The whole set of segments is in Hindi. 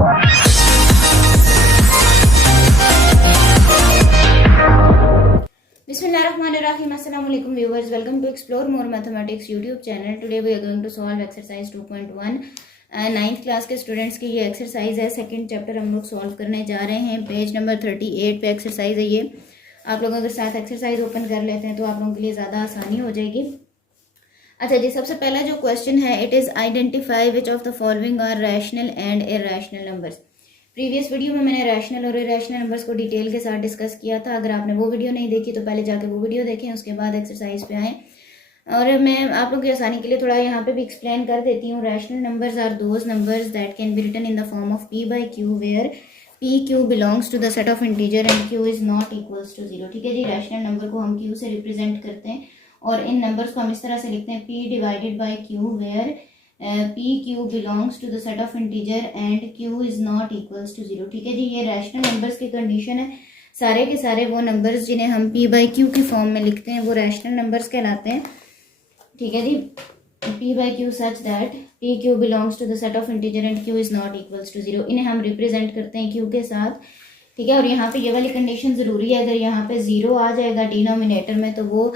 Bismillahirrahmanirrahim. Assalamu alaikum viewers. Welcome to Explore More Mathematics YouTube channel. Today we are going to solve exercise 2.1. 9th class के स्टूडेंट्स की ये एक्सरसाइज है. सेकंड चैप्टर हम लोग सॉल्व करने जा रहे हैं. पेज नंबर 38 पे एक्सरसाइज है ये. आप लोग अगर साथ एक्सरसाइज ओपन कर लेते हैं तो आप लोगों के लिए ज़्यादा आसानी हो जाएगी. अच्छा जी, सबसे पहला जो क्वेश्चन है, it is identify which of the following are rational and irrational numbers. Previous video में मैंने रैशनल और इरैशनल नंबर्स को डिटेल के साथ डिस्कस किया था. अगर आपने वो वीडियो नहीं देखी तो पहले जाके वो वीडियो देखें, उसके बाद एक्सरसाइज पे आएँ. और मैं आप लोग की आसानी के लिए थोड़ा यहाँ पे भी एक्सप्लेन कर देती हूँ. Rational numbers are those numbers that can be written in the form of p by q where p q belongs to the set of integer and q is not equals to 0. ठीक है जी, रैशनल नंबर को हम q से रिप्रेजेंट करते हैं और इन नंबर्स को हम इस तरह से लिखते हैं p divided by q where p q belongs to the set of integer and q is not equals to 0. ठीक है जी, ये रैशनल नंबर्स की कंडीशन है. सारे के सारे वो नंबर्स जिन्हें हम p बाई q की फॉर्म में लिखते हैं वो रैशनल नंबर्स कहलाते हैं. ठीक है जी, p by q such that p q belongs to the set of integer and q is not equals to 0. इन्हें हम रिप्रेजेंट करते हैं q के साथ. ठीक है, और यहाँ पे ये वाली कंडीशन ज़रूरी है. अगर यहाँ पे 0 आ जाएगा डिनोमिनेटर में तो वो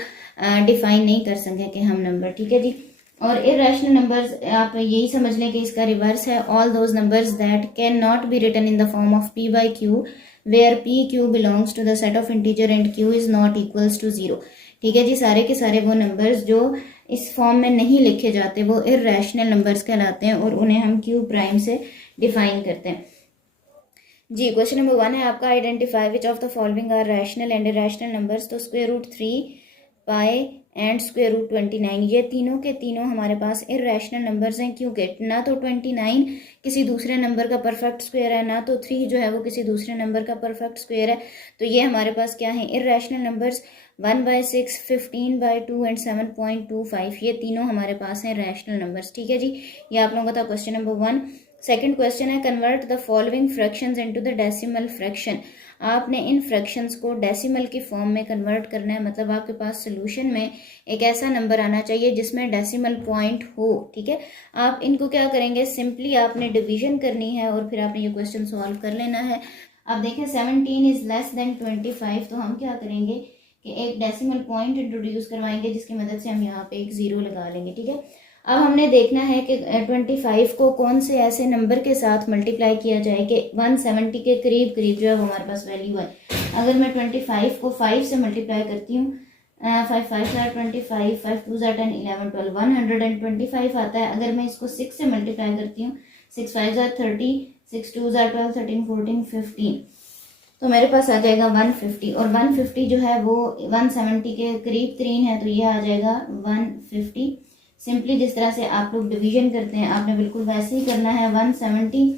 डिफाइन नहीं कर सकेंगे हम नंबर. ठीक है जी, और इरैशनल नंबर्स आप यही समझ लें कि इसका रिवर्स है. All those numbers that can not be written in the form of p by q where p q belongs to the set of integer and q is not equals to 0. ठीक है जी, सारे के सारे वो नंबर्स जो इस फॉर्म में नहीं लिखे जाते वो इरैशनल नंबर्स कहलाते हैं और उन्हें हम q प्राइम से डिफाइन करते हैं. जी, क्वेश्चन नंबर 1 है आपका, identify which of the following are rational and irrational numbers. तो square root 3 pi and square root 29 ये तीनों के तीनों हमारे पास इरैशनल नंबर्स हैं, क्योंकि ना तो 29 किसी दूसरे नंबर का परफेक्ट स्क्वायर है, ना तो 3 जो है वो किसी दूसरे नंबर का परफेक्ट स्क्वायर है. तो ये हमारे पास क्या है, इरैशनल नंबर्स. 1/6, 15/2 एंड 7.25 ये तीनों हमारे पास हैं रैशनल नंबर्स. ठीक है जी, ये आप लोगों का था क्वेश्चन नंबर 1. सेकंड क्वेश्चन है, convert the following fractions into the decimal fraction. आपने इन फ्रैक्शंस को डेसिमल की फॉर्म में कन्वर्ट करना है. मतलब आपके पास सोल्यूशन में एक ऐसा नंबर आना चाहिए जिसमें डेसिमल पॉइंट हो. ठीक है, आप इनको क्या करेंगे, सिंपली आपने डिवीजन करनी है और फिर आपने ये क्वेश्चन सॉल्व कर लेना है. अब देखें 17 इज लेस देन 25, तो हम क्या करेंगे कि एक डेसिमल पॉइंट इंट्रोड्यूस करवाएंगे जिसकी मदद से हम यहाँ पे एक 0 लगा लेंगे. ठीक है, अब हमने देखना है कि 25 को कौन से ऐसे नंबर के साथ मल्टीप्लाई किया जाए कि 170 के करीब करीब जो है वो हमारे पास वैल्यू है. अगर मैं 25 को 5 से मल्टीप्लाई करती हूँ, 5 5 ज़ार 25, 5 2 ज़ार 10, 11 12, 125 आता है. अगर मैं इसको 6 से मल्टीप्लाई करती हूँ, 6 5 ज़ार 30, 6 2 ज़ार 12, 13 14 15, तो मेरे पास आ जाएगा 150. और 150 जो है वो 170 के करीब तरीन है, तो ये आ जाएगा 150. सिंपली जिस तरह से आप लोग डिवीजन करते हैं आपने बिल्कुल वैसे ही करना है. 170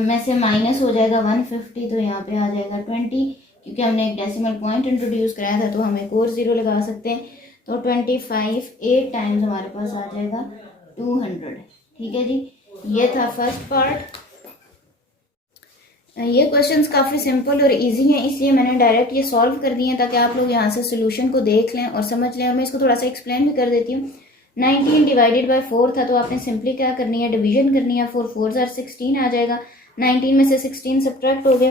में से माइनस हो जाएगा 150, तो यहाँ पे आ जाएगा 20. क्योंकि हमने एक डेसिमल पॉइंट इंट्रोड्यूस कराया था तो हम एक और 0 लगा सकते हैं. तो 25 8 टाइम्स हमारे पास आ जाएगा 200. ठीक है जी, ये था फर्स्ट पार्ट. ये क्वेश्चंस काफ़ी सिंपल और इजी हैं, इसलिए मैंने डायरेक्ट ये सॉल्व कर दिए हैं ताकि आप लोग यहाँ से सोल्यूशन को देख लें और समझ लें. और मैं इसको थोड़ा सा एक्सप्लेन भी कर देती हूँ. 19 डिवाइडेड बाय 4 था, तो आपने सिंपली क्या करनी है, डिवीजन करनी है. 4 4 ज़ार 16 आ जाएगा. 19 में से 16 सब्ट्रैक्ट हो गए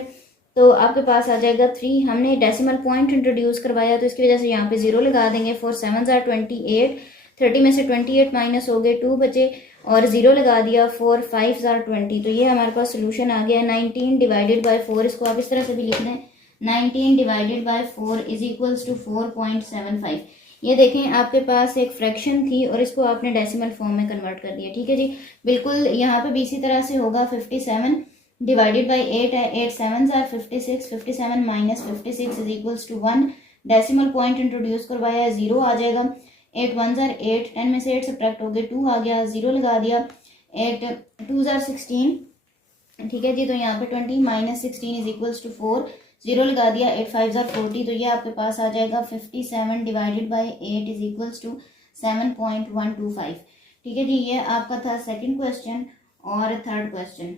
तो आपके पास आ जाएगा 3. हमने डेसिमल पॉइंट इंट्रोड्यूस करवाया तो इसकी वजह से यहाँ पे 0 लगा देंगे. 4 7 ज़ार 28, 30 में से 28 माइनस हो गए, 2 बचे और 0 लगा दिया. 4 5 ज़ार 20, तो ये हमारे पास सोल्यूशन आ गया. 19 डिवाइडेड बाय 4, इसको आप इस तरह से भी लिख दें, 19 divided by 4 is equals to 4.75. ये देखें आपके पास एक फ्रैक्शन थी और इसको आपने डेसिमल फॉर्म में कन्वर्ट कर दिया. ठीक है जी, बिल्कुल यहाँ पे भी इसी तरह से होगा. 57 डिवाइडेड बाई 8 है, 8 7 ज़ार 56, 57 minus 56 is equals to 1. Decimal point introduce करवाया है, 0 आ जाएगा. 8 1 ज़ार 8, 10 में से 8 सब्ट्रैक्ट हो गए, 2 आ गया, 0 लगा दिया. 8 2 ज़ार 16. ठीक है जी, तो यहाँ पे 20 माइनस 16 इज इक्वल्स टू 4, 0 लगा दिया. 8 5 ज़ार 40, तो ये आपके पास आ जाएगा 57 divided by 8 is equals to 7.125. ठीक है जी, ये आपका था सेकंड क्वेश्चन. और थर्ड क्वेश्चन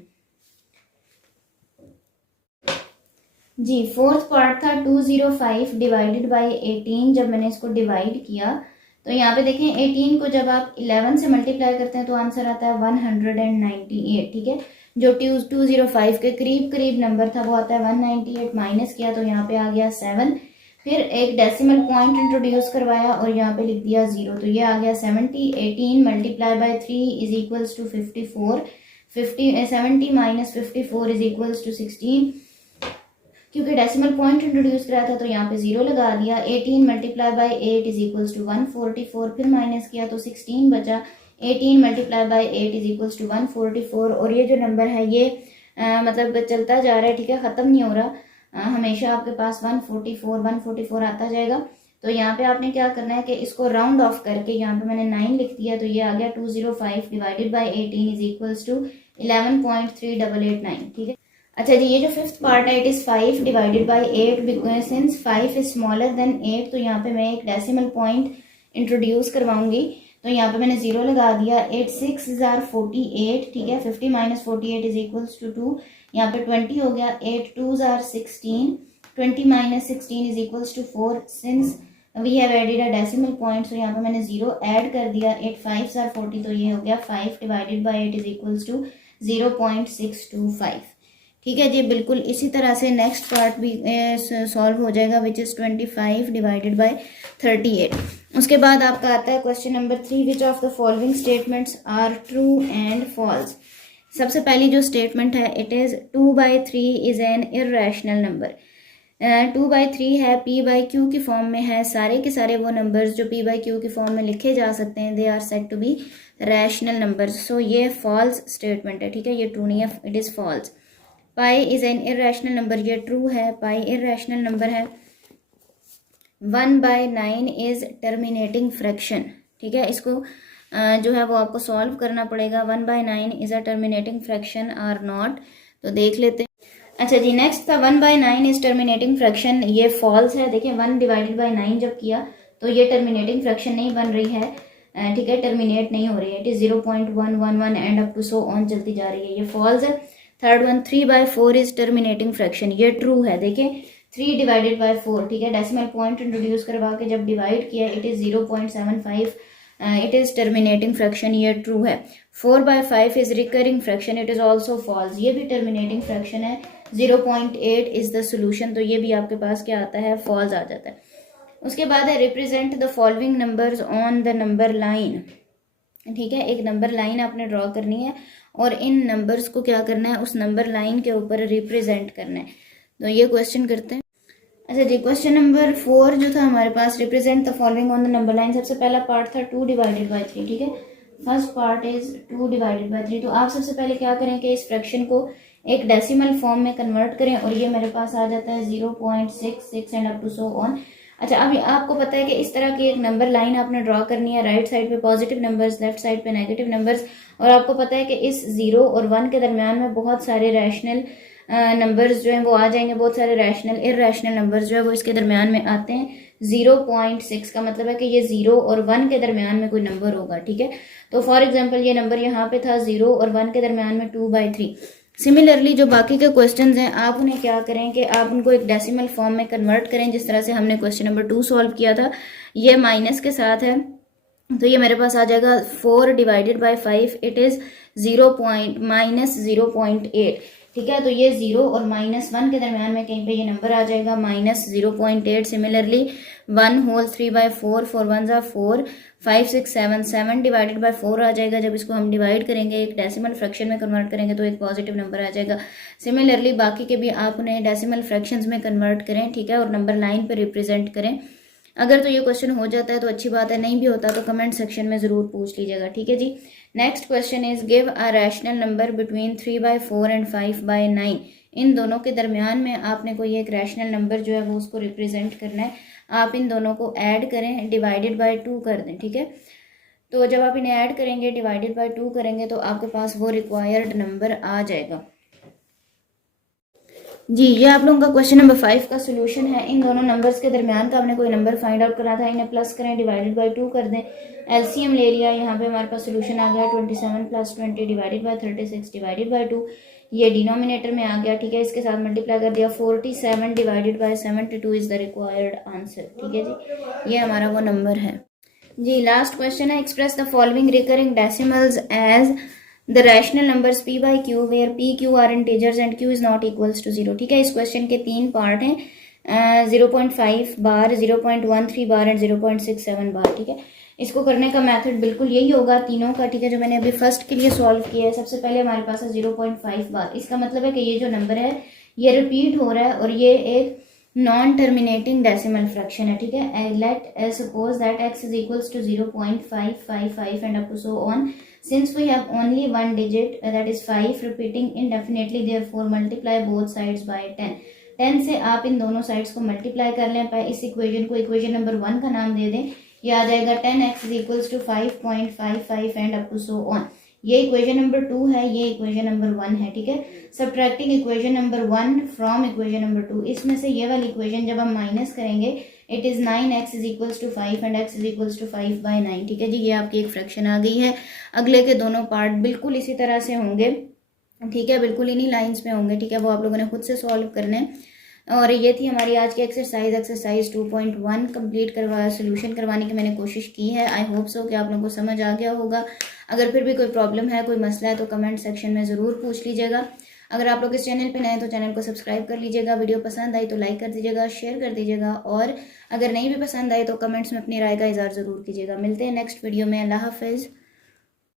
जी, फोर्थ पार्ट था 205 डिवाइडेड बाई 18. जब मैंने इसको डिवाइड किया तो यहाँ पे देखें 18 को जब आप 11 से मल्टीप्लाई करते हैं तो आंसर आता है 198. ठीक है, जो 205 के करीब करीब नंबर था वो आता है 198, माइनस किया तो यहाँ पे आ गया 7, फिर एक डेसिमल पॉइंट इंट्रोड्यूस करवाया और यहाँ पे लिख दिया 0, तो ये आ गया 70। 18 multiply by 3 is equals to 54, 70 minus 54 is equals to 16, क्योंकि डेसिमल पॉइंट इंट्रोड्यूस कराया था तो यहाँ पे 0 लगा दिया। 18 multiply by 8 is equals to 144, फिर माइनस किया तो 16 बचा। 18 multiply by 8 is equals to 144, और ये जो नंबर है ये मतलब चलता जा रहा है, ठीक है, ख़त्म नहीं हो रहा, हमेशा आपके पास 144 आता जाएगा। तो यहाँ पे आपने क्या करना है कि इसको राउंड ऑफ करके यहाँ पे मैंने 9 लिख दिया, तो ये आ गया 205 divided by 18 is equals to 11.3889, ठीक है। अच्छा जी, ये जो फिफ्थ पार्ट है it is 5 divided by 8, since 5 is smaller than 8, तो यहाँ पे मैं एक डेसिमल पॉइंट इंट्रोड्यूस करवाऊंगी, तो यहाँ पे मैंने 0 लगा दिया। 8 6 आर 48, ठीक है, 50 माइनस 48 इज इक्वल्स टू 2, यहाँ पे 20 हो गया। 8 2 are 16, 20 minus 16 is equals to 4, since we have added a decimal point, so यहाँ पे मैंने 0 ऐड कर दिया। 8 5 आर 40, तो ये हो गया 5 divided by 8 is equals to 0.625, ठीक है जी। बिल्कुल इसी तरह से नेक्स्ट पार्ट भी सॉल्व हो जाएगा, विच इज़ 25 डिवाइडेड बाय 38। उसके बाद आपका आता है question number 3, which of the following statements are true and false. सबसे पहली जो स्टेटमेंट है it is 2/3 is an irrational number. 2/3 है, p/q की फॉर्म में है, सारे के सारे वो नंबर्स जो p/q की फॉर्म में लिखे जा सकते हैं they are said to be rational numbers, so ये फॉल्स स्टेटमेंट है, ठीक है, ये ट्रू नहीं है, it is false. Pi is an irrational number, ये ट्रू है, पाई इर्रेशनल नंबर है। 1/9 इज टर्मिनेटिंग फ्रैक्शन, ठीक है, इसको जो है वो आपको सॉल्व करना पड़ेगा। 1/9 इज अ टर्मिनेटिंग फ्रैक्शन और नॉट, तो देख लेते हैं। अच्छा जी, नेक्स्ट था 1/9 इज टर्मिनेटिंग फ्रैक्शन, ये फॉल्स है। देखिए 1 डिवाइडेड बाय 9 जब किया तो ये टर्मिनेटिंग फ्रैक्शन नहीं बन रही है, ठीक है, टर्मिनेट नहीं हो रही है, it is 0.111 and up to so on चलती जा रही है, ये फॉल्स है। Third one 3/4 is terminating fraction, ये ट्रू है। देखिए 3 डिवाइडेड बाय 4, ठीक है, डेसिमल पॉइंट इंट्रोड्यूस करवा के जब डिवाइड किया it is 0.75, it is terminating fraction, ये ट्रू है। 4/5 is recurring fraction, it is also false, ये भी टर्मिनेटिंग फ्रैक्शन है। 0.8 इज द सोल्यूशन, तो ये भी आपके पास क्या आता है, फॉल्स आ जाता है। उसके बाद है represent the following numbers on the number line, ठीक है, एक नंबर लाइन आपने ड्रॉ करनी है और इन नंबर्स को क्या करना है, उस नंबर लाइन के ऊपर रिप्रेजेंट करना है, तो ये क्वेश्चन करते हैं। अच्छा जी, क्वेश्चन नंबर 4 जो था हमारे पास, represent the following on the number line, सबसे पहला पार्ट था 2 डिवाइडेड बाय 3, ठीक है, first part is 2 divided by 3। तो आप सबसे पहले क्या करें कि इस फ्रैक्शन को एक डेसिमल फॉर्म में कन्वर्ट करें और ये मेरे पास आ जाता है 0.66 and up to so on. अच्छा, अभी आपको पता है कि इस तरह की एक नंबर लाइन आपने ड्रॉ करनी है, राइट साइड पे पॉजिटिव नंबर्स, लेफ्ट साइड पे नेगेटिव नंबर्स, और आपको पता है कि इस 0 और 1 के दरमियान में बहुत सारे रैशनल नंबर्स जो हैं वो आ जाएंगे, बहुत सारे रैशनल इर्रेशनल नंबर्स जो है वो इसके दरमियान में आते हैं। 0.6 का मतलब है कि ये 0 और 1 के दरमियान में कोई नंबर होगा, ठीक है। तो फॉर एग्जाम्पल ये नंबर यहाँ पे था 0 और 1 के दरमियान में 2/3। सिमिलरली जो बाकी के क्वेश्चंस हैं आप उन्हें क्या करें कि आप उनको एक डेसिमल फॉर्म में कन्वर्ट करें, जिस तरह से हमने क्वेश्चन नंबर 2 सॉल्व किया था। ये माइनस के साथ है, तो ये मेरे पास आ जाएगा 4 डिवाइडेड बाय 5, इट इज़ -0.8, ठीक है। तो ये 0 और -1 के दरमियान में कहीं पे ये नंबर आ जाएगा -0.8। सिमिलरली 1 होल 3/4, 4 1 ज़ा 4, 5 6 7, 7 डिवाइडेड बाय 4 आ जाएगा। जब इसको हम डिवाइड करेंगे एक डेसिमल फ्रैक्शन में कन्वर्ट करेंगे तो एक पॉजिटिव नंबर आ जाएगा। सिमिलरली बाकी के भी आप उन्हें डेसिमल फ्रैक्शंस में कन्वर्ट करें, ठीक है, और नंबर लाइन पे रिप्रेजेंट करें। अगर तो ये क्वेश्चन हो जाता है तो अच्छी बात है, नहीं भी होता तो कमेंट सेक्शन में ज़रूर पूछ लीजिएगा, ठीक है जी। Next question is give a rational number between 3/4 and 5/9। इन दोनों के दरमियान में आपने कोई एक रैशनल नंबर जो है वो उसको रिप्रेजेंट करना है। आप इन दोनों को ऐड करें, डिवाइडेड बाय 2 कर दें, ठीक है। तो जब आप इन्हें ऐड करेंगे, डिवाइडेड बाय 2 करेंगे तो आपके पास वो रिक्वायर्ड नंबर आ जाएगा जी। ये आप लोगों का क्वेश्चन नंबर 5 का सोल्यूशन है। इन दोनों नंबर्स के दरमियान का आपने कोई नंबर फाइंड आउट करा था, इन्हें प्लस करें, डिवाइडेड बाय 2 कर दें, एलसीएम ले लिया। यहाँ पे हमारे पास सोल्यूशन आ गया 27 + 20 डिवाइडेड बाय 36 डिवाइडेड बाय 2। ये डिनोमिनेटर में आ गया, ठीक है, इसके साथ मल्टीप्लाई कर दिया। 47 divided by 72 is the required answer, ठीक है जी। ये हमारा वो नंबर है जी। लास्ट क्वेश्चन है express the following recurring decimals as the rational numbers p by q where p q are integers and q is not equals to 0। ठीक है, इस क्वेश्चन के 3 पार्ट हैं, 0.5 बार, 0.13 बार एंड 0.67 बार। ठीक है, इसको करने का मेथड बिल्कुल यही होगा तीनों का। ठीक है, जो मैंने अभी फर्स्ट के लिए सॉल्व किया है, सबसे पहले हमारे पास है 0.5 बार। इसका मतलब है कि ये जो नंबर है ये रिपीट हो रहा है और ये एक नॉन टर्मिनेटिंग डेसिमल फ्रैक्शन है। ठीक है, let suppose that x is equals to 0.555 and up to so on. Since we have only one digit, that is 5 repeating indefinitely, therefore multiply both sides by 10। 10 से आप इन दोनों साइड्स को मल्टीप्लाई कर लें। इस इक्वेशन को इक्वेशन नंबर 1 का नाम दे दें, ये आ जाएगा 10x is equals to 5.55 and up to so on. ये इक्वेशन नंबर 2 है, ये इक्वेशन नंबर 1 है। ठीक है, subtracting equation number 1 from equation number 2, इसमें से ये वाली इक्वेशन जब हम माइनस करेंगे, it is 9x is equals to 5 and x is equals to 5/9। ठीक है जी, ये आपकी एक फ्रैक्शन आ गई है। अगले के दोनों पार्ट बिल्कुल इसी तरह से होंगे। ठीक है, बिल्कुल इन्हीं लाइंस में होंगे। ठीक है, वो आप लोगों ने खुद से सॉल्व करने हैं। और ये थी हमारी आज की एक्सरसाइज 2.1 कंप्लीट सोल्यूशन करवाने की मैंने कोशिश की है। आई होप सो कि आप लोगों को समझ आ गया होगा। अगर फिर भी कोई प्रॉब्लम है, कोई मसला है, तो कमेंट सेक्शन में ज़रूर पूछ लीजिएगा। अगर आप लोग इस चैनल पे नए हैं तो चैनल को सब्सक्राइब कर लीजिएगा। वीडियो पसंद आई तो लाइक कर दीजिएगा, शेयर कर दीजिएगा, और अगर नहीं भी पसंद आई तो कमेंट्स में अपनी राय का इज़हार ज़रूर कीजिएगा। मिलते हैं नेक्स्ट वीडियो में। अल्लाह हाफिज़।